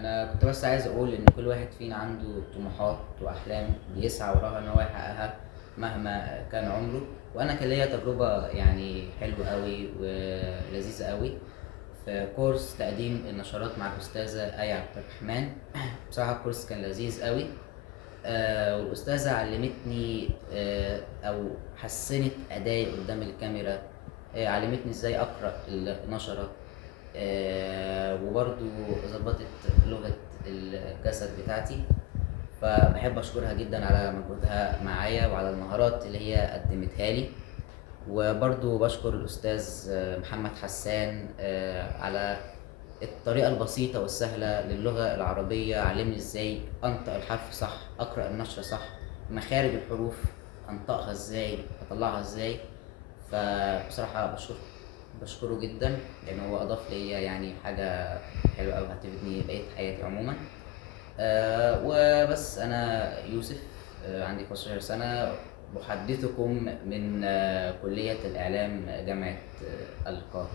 انا كنت بس عايز اقول ان كل واحد فينا عنده طموحات واحلام بيسعى وراها ان هو يحققها مهما كان عمره. وانا كان ليا تجربه يعني حلوه قوي ولذيذه قوي في كورس تقديم النشرات مع الاستاذه ايه عبد الرحمن. بصراحه الكورس كان لذيذ قوي. والاستاذه علمتني او حسنت ادائي قدام الكاميرا. علمتني ازاي اقرا النشره. وبرضو ظبطت لغة الجسد بتاعتي. فبحب أشكرها جدا على مجهودها معايا وعلى المهارات اللي هي قدمتها لي. وبرضو بشكر الأستاذ محمد حسان على الطريقة البسيطة والسهلة للغة العربية. علمني ازاي أنطق الحرف صح، أقرأ النشرة صح، مخارج الحروف أنطقها ازاي، أطلعها ازاي. فبصراحة بشكره جدا لأن هو أضاف ليا يعني حاجة حلوة أوي هتفيدني بقية حياتي عموما. وبس أنا يوسف، عندي 15 سنة، محدثكم من كلية الإعلام جامعة القاهرة.